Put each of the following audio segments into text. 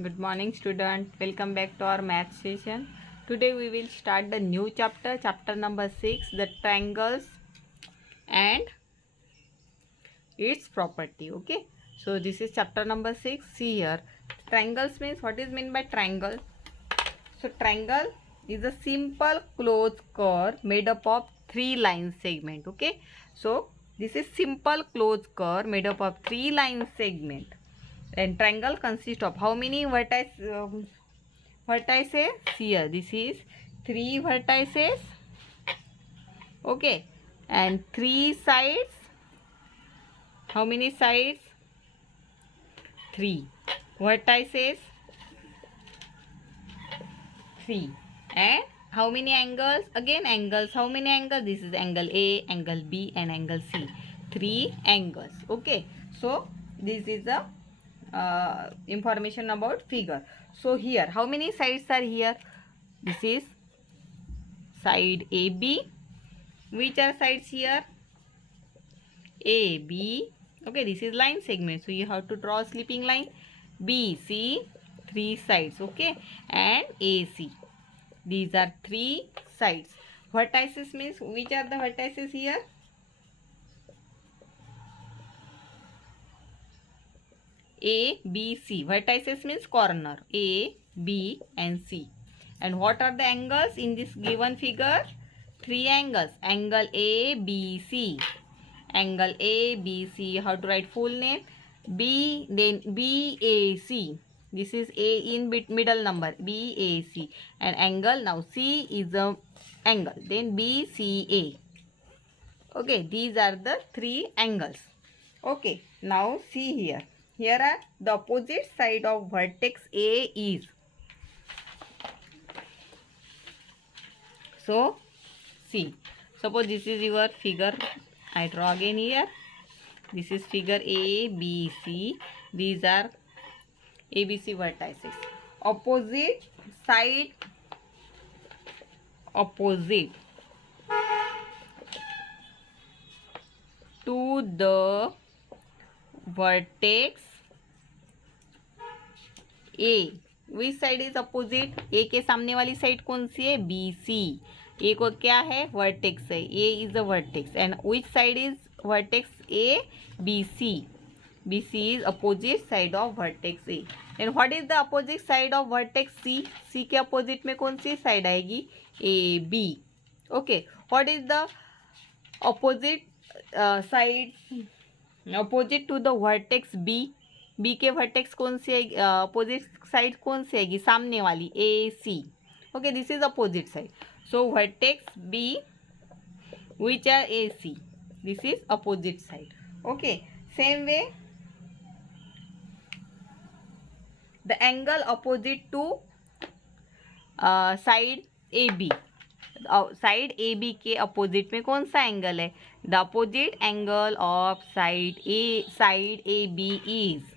Good morning, student. Welcome back to our math session. Today we will start the new chapter, chapter number 6, the triangles and its property. Okay. So this is chapter number 6. See here. Triangles means, what is meant by triangle? So triangle is a simple closed curve made up of 3 line segment. Okay. So this is simple closed curve made up of 3 line segment. And triangle consists of how many vertices? Here this is 3 vertices. Okay. And 3 sides. How many sides? 3 vertices. 3. And how many angles? Again angles. How many angles? This is angle A, angle B and angle C. 3 angles. Okay. So this is the information about figure. So here how many sides are here? This is side AB. Which are sides here? AB. Okay, this is line segment. So you have to draw a sleeping line. BC, 3 sides. Okay, and AC. These are 3 sides. Vertices means, which are the vertices here? A, B, C. Vertices means corner. A, B and C. And what are the angles in this given figure? 3 angles. Angle A, B, C. Angle A, B, C. How to write full name? B, then B, A, C. This is A in middle number. B, A, C. And angle, now C is a angle. Then B, C, A. Okay, these are the 3 angles. Okay, now see here. Here are the opposite side of vertex A is. So, see. Suppose this is your figure. I draw again here. This is figure A, B, C. These are ABC vertices. Opposite side, opposite to the vertex A. Which side is opposite? A के सामने वाली side कौन सी है? BC. A को क्या है? Vertex है. A is a vertex. And which side is vertex A? BC. BC is opposite side of vertex A. And what is the opposite side of vertex C? C के opposite में कौन सी side आएगी? AB. Okay. What is the opposite side? Opposite to the vertex B. B के vertex कौन सी आएगी? Opposite side कौन सी आएगी? सामने वाली A C. Okay, this is opposite side. So vertex B which are A C. This is opposite side. Okay, same way the angle opposite to side A B. Side A B के opposite में कौन सा angle है? The opposite angle of side A B is.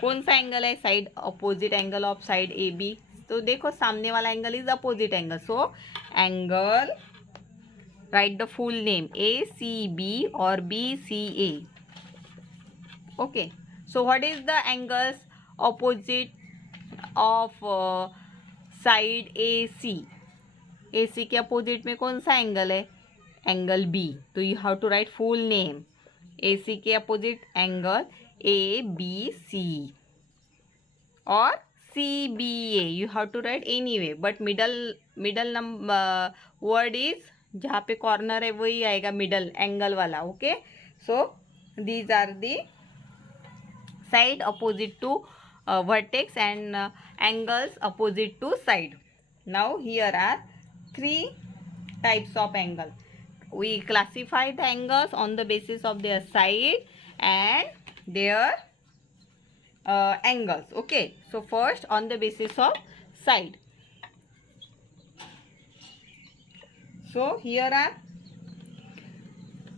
कौन सा angle है? Side opposite angle of side A B. तो देखो सामने वाला angle is opposite angle. So angle, right the full name, A C B और B C A. Okay, so what is the angles opposite of side A C. A C के opposite में कौन सा angle है? Angle B. तो you have to write full name. A C के opposite angle A, B, C or C, B, A. You have to write anyway, but middle number word is जहाँ पे corner है वही आएगा middle angle वाला. Okay, so these are the side opposite to vertex and angles opposite to side. Now here are 3 types of angle. We classify the angles on the basis of their side and their angles. Okay, so first on the basis of side. So here are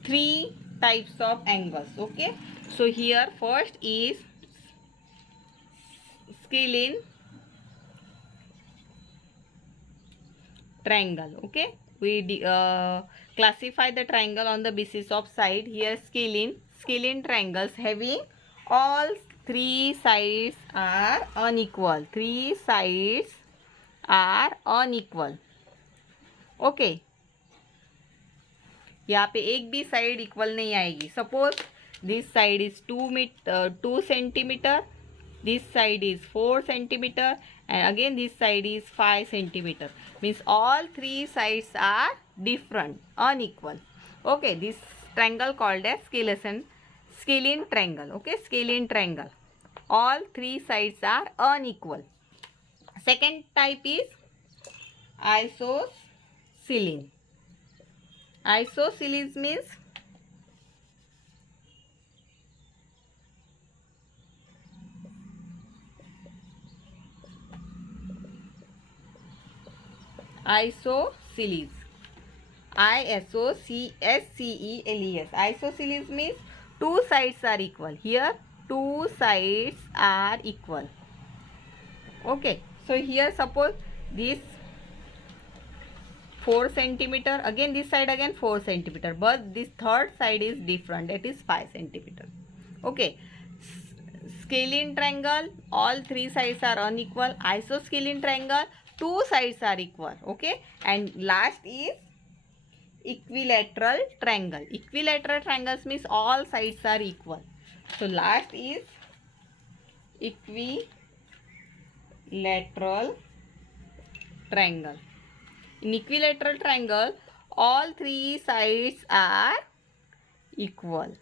3 types of angles. Okay, so here first is scalene triangle. Okay, we classify the triangle on the basis of side. Here scalene triangles having all three sides are unequal. Three sides are unequal. Okay यहाँ पे एक भी side equal नहीं आएगी. Suppose this side is 2 centimetre, this side is 4 centimeter, and again this side is 5 centimeter. Means all three sides are different, unequal. Okay, this triangle called as scalene triangle. Okay, scalene triangle. All three sides are unequal. Second type is isosceles. Isosceles means isosceles. ISOCSCELES. Isosceles means two sides are equal. Here two sides are equal. Okay. So here suppose this 4 centimeter, again this side again 4 centimeter, but this third side is different, that is 5 centimeter. Okay. Scalene triangle, all three sides are unequal. Isoscalene triangle, two sides are equal. Okay. And last is equilateral triangle. Equilateral triangles means all sides are equal. So last is equilateral triangle. In equilateral triangle, all three sides are equal.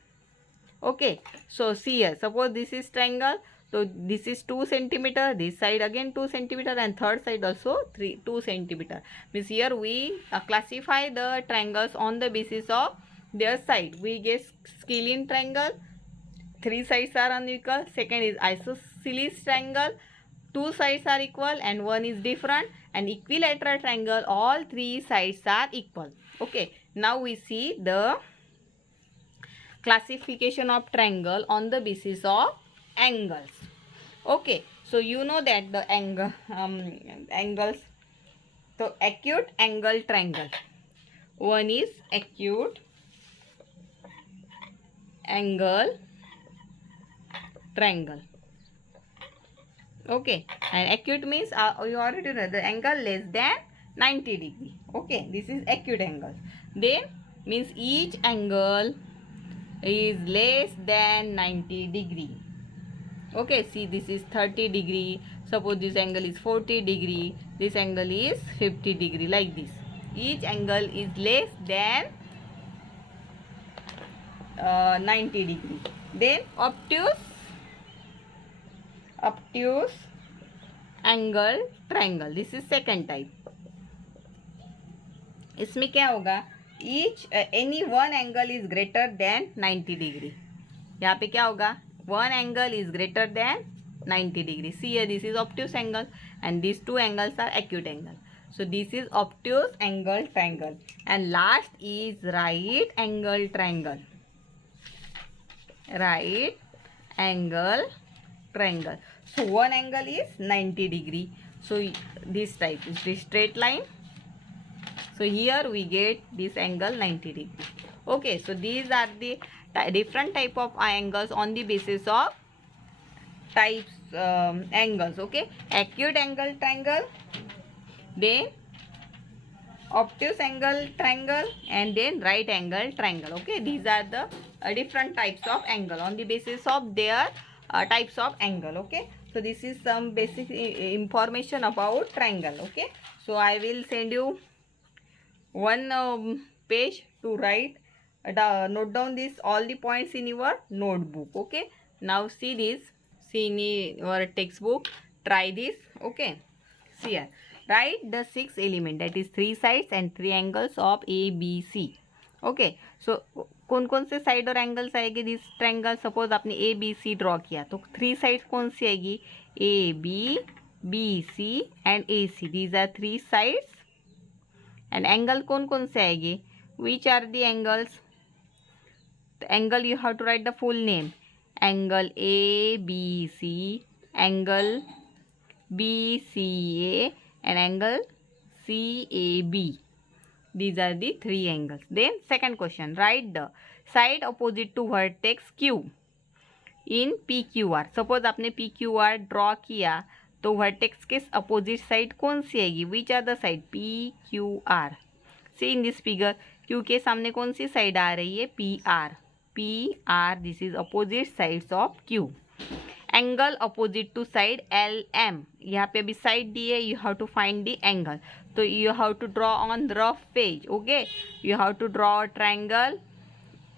Okay, so see here, suppose this is triangle, so this is 2 centimeter, this side again 2 centimeter, and third side also 2 centimeter. Means here we classify the triangles on the basis of their side. We get scalene triangle, three sides are unequal. Second is isosceles triangle, two sides are equal and one is different. And equilateral triangle, all three sides are equal. Okay, now we see the classification of triangle on the basis of angles. Okay, so you know that the angles. So acute angle triangle. One is acute angle triangle. Okay, and acute means you already know the angle less than 90 degree. Okay, this is acute angle. Then means each angle is less than 90 degree. Okay, see this is 30 degree. Suppose this angle is 40 degree. This angle is 50 degree, like this. Each angle is less than 90 degree. Then obtuse angle triangle. This is second type. इसमें क्या होगा, each any one angle is greater than 90 degree. यहाँ पे क्या होगा, one angle is greater than 90 degree. See here, this is obtuse angle and these two angles are acute angle. So this is obtuse angle triangle. And last is right angle triangle. Right angle triangle. So one angle is 90 degree. So this type is the straight line. So here we get this angle 90 degree. Okay, so these are the different type of angles on the basis of types angles. Okay, acute angle triangle, then obtuse angle triangle, and then right angle triangle. Okay, these are the different types of angle on the basis of their types of angle. Okay, so this is some basic information about triangle. Okay, so I will send you one page to write, note down this all the points in your notebook. Okay, now see this, see in your textbook, try this. Okay, see here, write the 6 element, that is 3 sides and 3 angles of ABC. Okay, so कौन कौन से side और angles आएंगे this triangle. Suppose आपने ए B सी draw किया तो 3 side कौन सी आएगी, A B C and A C. These are 3 sides. And angle कौन कौन से आएंगे, which are the angles. Angle you have to write the full name, angle A B C, angle B C A and angle CAB. These are the 3 angles. Then second question, write the side opposite to vertex Q in P Q R. Suppose आपने P Q R draw किया तो vertex के opposite side कौन सी आएगी? Which are the side? P Q R. See in this figure, Q के सामने कौन सी साइड आ रही है? P R. P R, this is opposite sides of Q. Angle opposite to side L M, यहाँ पे अभी साइड दी है, you have to find the angle. तो you have to draw on rough page, okay. You have to draw triangle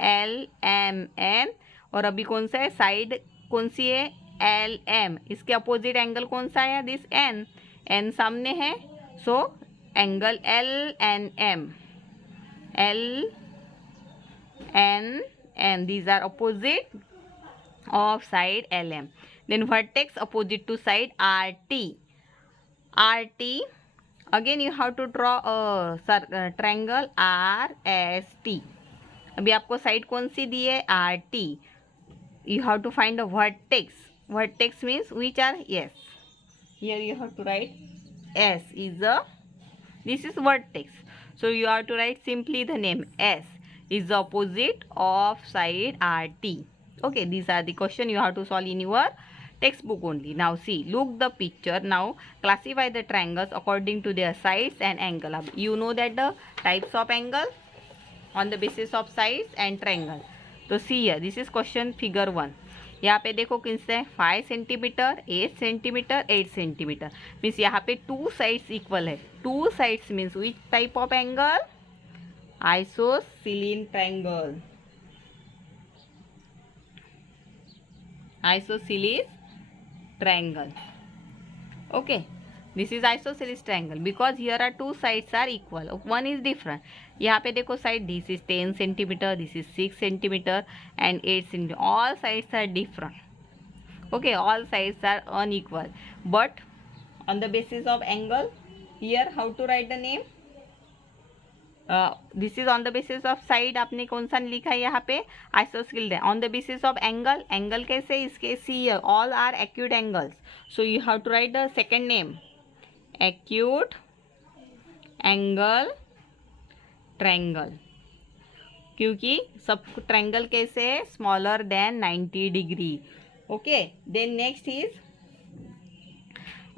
L M N, और अभी कौन सा है? साइड कौन सी है? L M. इसके अपोजिट एंगल कौन सा है? This N. एन सामने है, so angle L N M, L N M, these are opposite of side LM. Then vertex opposite to side RT. RT, again you have to draw a triangle RST. अभी आपको side कौन सी दी है? RT. You have to find a vertex. Vertex means which are? Yes. Here you have to write S is a, this is vertex. So you have to write simply the name S is the opposite of side RT. Okay, these are the question you have to solve in your textbook only. Now see, look the picture. Now classify the triangles according to their sides and angle. You know that the types of angle on the basis of sides and triangle. तो see here, this is question figure 1. यहाँ पे देखो किससे है? 5 centimetre, 8 centimetre, 8 centimetre. Means यहाँ पे 2 sides equal है। 2 sides means which type of angle? Isosceles triangle. Isosceles triangle. Okay, this is isosceles triangle because here are 2 sides are equal, one is different. यहाँ पे देखो side, this is 10 centimeter, this is 6 centimeter and 8 centimeter. All sides are different. Okay, all sides are unequal. But on the basis of angle, here how to write the name? This is on the basis of side, आपने कौन सा लिखा है यहाँ पे? Isosceles. On the basis of angle, angle कैसे? इसके see, all are acute angles, so you have to write the second name, acute angle triangle, क्योंकि सब ट्रायंगल कैसे है? Smaller than 90 degree. Okay, then next is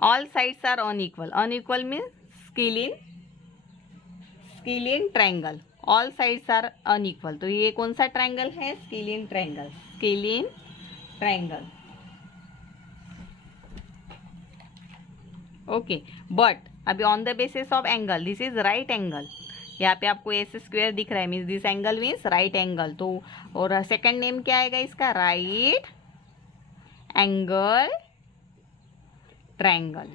all sides are unequal. Unequal means scalene triangle, all sides are unequal. तो ये कौन सा triangle है? Scalene triangle, scalene triangle. Okay, but अभी on the basis of angle, this is right angle. यहाँ पे आपको S square दिख रहा है, means this angle means right angle. तो और सेकंड नेम क्या आएगा इसका? Right angle triangle.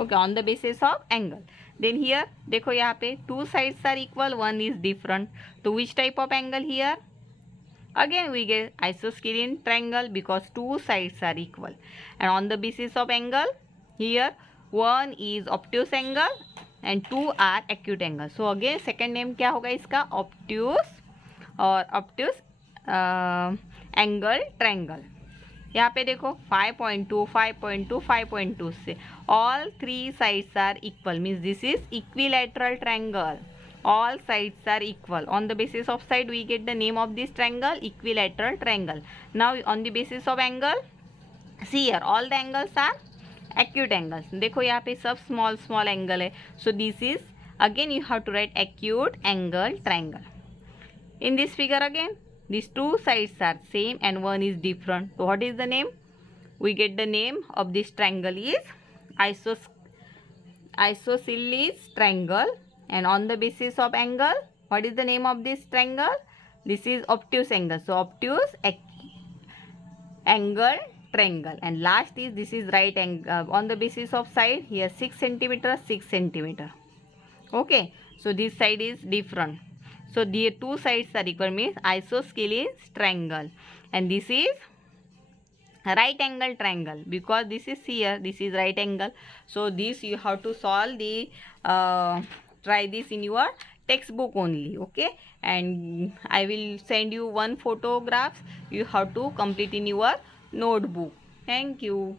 Okay, on the basis of angle. Then here देखो यहाँ पे 2 sides are equal, one is different. तो which type of angle here? Again we get isosceles triangle because 2 sides are equal. And on the basis of angle, here one is obtuse angle and 2 are acute angle. So again second name क्या होगा इसका? obtuse और obtuse angle triangle. यहाँ पे देखो 5.2, 5.2, 5.2 से all 3 sides are equal, means this is equilateral triangle. All sides are equal. On the basis of side we get the name of this triangle, equilateral triangle. Now on the basis of angle, see here all the angles are acute angles. देखो यहाँ पे सब small small angle है, so this is again you have to write acute angle triangle. In this figure again, these 2 sides are same and one is different. So what is the name? We get the name of this triangle is isosceles triangle. And on the basis of angle, what is the name of this triangle? This is obtuse angle. So obtuse angle triangle. And last is, this is right angle. On the basis of side, here 6 centimeter, 6 centimeter. Okay, so this side is different. So the 2 sides are equal, means isosceles triangle. And this is right angle triangle because this is here, this is right angle. So this you have to solve the try this in your textbook only. Okay, and I will send you one photograph, you have to complete in your notebook. Thank you.